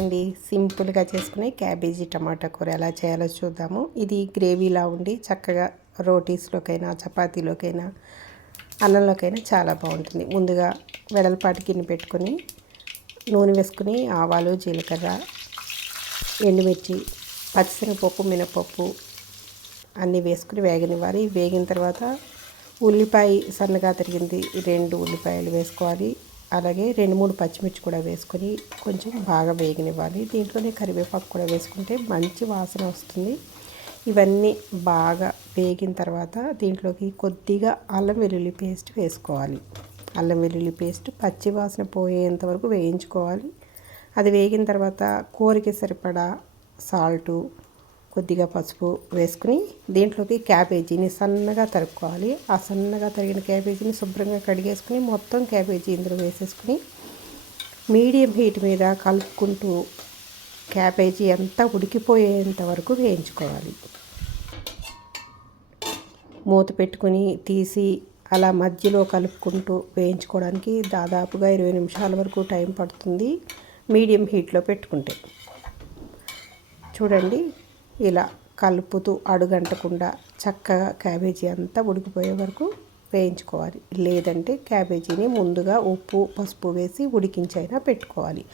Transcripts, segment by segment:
అండి సింపుల్గా చేసుకునే క్యాబేజీ టమాటా కూర ఎలా చేయాలో చూద్దాము. ఇది గ్రేవీలా ఉండి చక్కగా రోటీస్లోకైనా చపాతీలోకైనా అన్నంలోకైనా చాలా బాగుంటుంది. ముందుగా వెడల్పాటి గిన్నె పెట్టుకొని నూనె వేసుకుని ఆవాలు జీలకర్ర ఎండుమిర్చి పచ్చిశనగపప్పు మినపప్పు అన్నీ వేసుకుని వేగనివ్వాలి. వేగిన తర్వాత ఉల్లిపాయ సన్నగా తరిగింది. రెండు ఉల్లిపాయలు వేసుకోవాలి. అలాగే రెండు మూడు పచ్చిమిర్చి కూడా వేసుకొని కొంచెం బాగా వేగనివ్వాలి. దీంట్లోనే కరివేపాకు కూడా వేసుకుంటే మంచి వాసన వస్తుంది. ఇవన్నీ బాగా వేగిన తర్వాత దీంట్లోకి కొద్దిగా అల్లం వెల్లుల్లి పేస్ట్ వేసుకోవాలి. అల్లం వెల్లుల్లి పేస్ట్ పచ్చి వాసన పోయేంత వరకు వేయించుకోవాలి. అది వేగిన తర్వాత కూరకి సరిపడా సాల్టు కొద్దిగా పసుపు వేసుకుని దీంట్లోకి క్యాబేజీని సన్నగా తరుక్కోవాలి. ఆ సన్నగా తరిగిన క్యాబేజీని శుభ్రంగా కడిగేసుకుని మొత్తం క్యాబేజీ ఇందులో వేసేసుకుని మీడియం హీట్ మీద కలుపుకుంటూ క్యాబేజీ అంతా ఉడికిపోయేంత వరకు వేయించుకోవాలి. మూత పెట్టుకుని తీసి అలా మధ్యలో కలుపుకుంటూ వేయించుకోవడానికి దాదాపుగా ఇరవై నిమిషాల వరకు టైం పడుతుంది మీడియం హీట్లో పెట్టుకుంటే. చూడండి ఇలా కలుపుతూ అడుగంటకుండా చక్కగా క్యాబేజీ అంతా ఉడికిపోయే వరకు వేయించుకోవాలి. లేదంటే క్యాబేజీని ముందుగా ఉప్పు పసుపు వేసి ఉడికించైనా పెట్టుకోవాలి.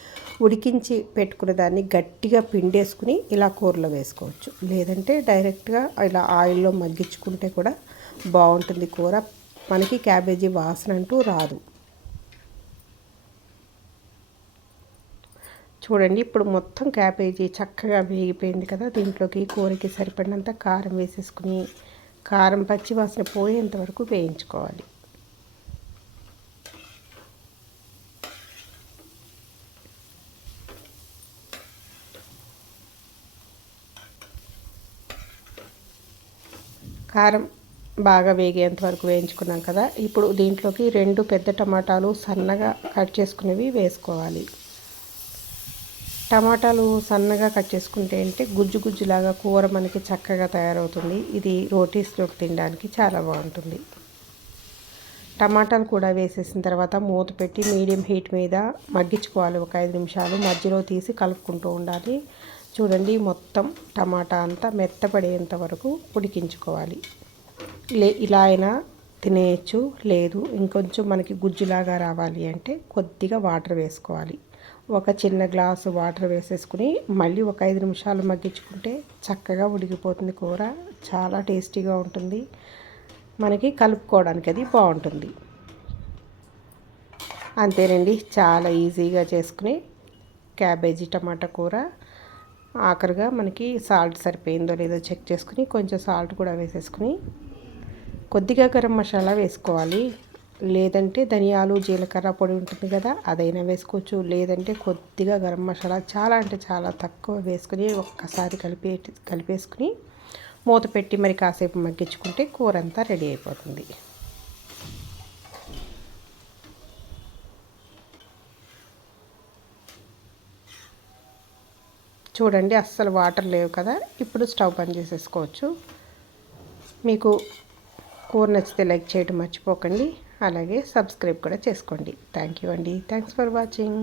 ఉడికించి పెట్టుకున్న దాన్ని గట్టిగా పిండేసుకుని ఇలా కూరలో వేసుకోవచ్చు. లేదంటే డైరెక్ట్గా ఇలా ఆయిల్లో మగ్గించుకుంటే కూడా బాగుంటుంది కూర. మనకి క్యాబేజీ వాసన అంటూ రాదు. చూడండి ఇప్పుడు మొత్తం క్యాబేజీ చక్కగా వేగిపోయింది కదా దీంట్లోకి కూరకి సరిపడినంత కారం వేసేసుకుని కారం పచ్చి వాసన పోయేంత వరకు వేయించుకోవాలి. కారం బాగా వేగేంత వరకు వేయించుకున్నాం కదా ఇప్పుడు దీంట్లోకి రెండు పెద్ద టమాటాలు సన్నగా కట్ చేసుకునేవి వేసుకోవాలి. టమాటాలు సన్నగా కట్ చేసుకుంటే అంటే గుజ్జు గుజ్జులాగా కూర మనకి చక్కగా తయారవుతుంది. ఇది రోటీస్లోకి తినడానికి చాలా బాగుంటుంది. టమాటాలు కూడా వేసేసిన తర్వాత మూత పెట్టి మీడియం హీట్ మీద మగ్గించుకోవాలి. ఒక ఐదు నిమిషాలు మధ్యలో తీసి కలుపుకుంటూ ఉండాలి. చూడండి మొత్తం టమాటా అంతా మెత్తపడేంత వరకు ఉడికించుకోవాలి. లే ఇలా అయినా తినేయచ్చు లేదు. ఇంకొంచెం మనకి గుజ్జులాగా రావాలి అంటే కొద్దిగా వాటర్ వేసుకోవాలి. ఒక చిన్న గ్లాసు వాటర్ వేసేసుకుని మళ్ళీ ఒక ఐదు నిమిషాలు మగ్గించుకుంటే చక్కగా ఉడికిపోతుంది కూర. చాలా టేస్టీగా ఉంటుంది. మనకి కలుపుకోవడానికి అది బాగుంటుంది. అంతేనండి. చాలా ఈజీగా చేసుకుని క్యాబేజీ టమాటా కూర. ఆఖరిగా మనకి సాల్ట్ సరిపోయిందో లేదో చెక్ చేసుకుని కొంచెం సాల్ట్ కూడా వేసేసుకుని కొద్దిగా గరం మసాలా వేసుకోవాలి. లేదంటే ధనియాలు జీలకర్ర పొడి ఉంటుంది కదా అదైనా వేసుకోవచ్చు. లేదంటే కొద్దిగా గరం మసాలా చాలా అంటే చాలా తక్కువ వేసుకుని ఒక్కసారి కలిపే కలిపేసుకుని మూత పెట్టి మరి కాసేపు మగ్గించుకుంటే కూర అంతా రెడీ అయిపోతుంది. చూడండి అస్సలు వాటర్ లేవు కదా ఇప్పుడు స్టవ్ బంద్ చేసేసుకోవచ్చు. మీకు కూర నచ్చితే లైక్ చేయడం మర్చిపోకండి. అలాగే సబ్స్క్రైబ్ కూడా చేసుకోండి. థ్యాంక్ యూ అండి. Thanks for watching.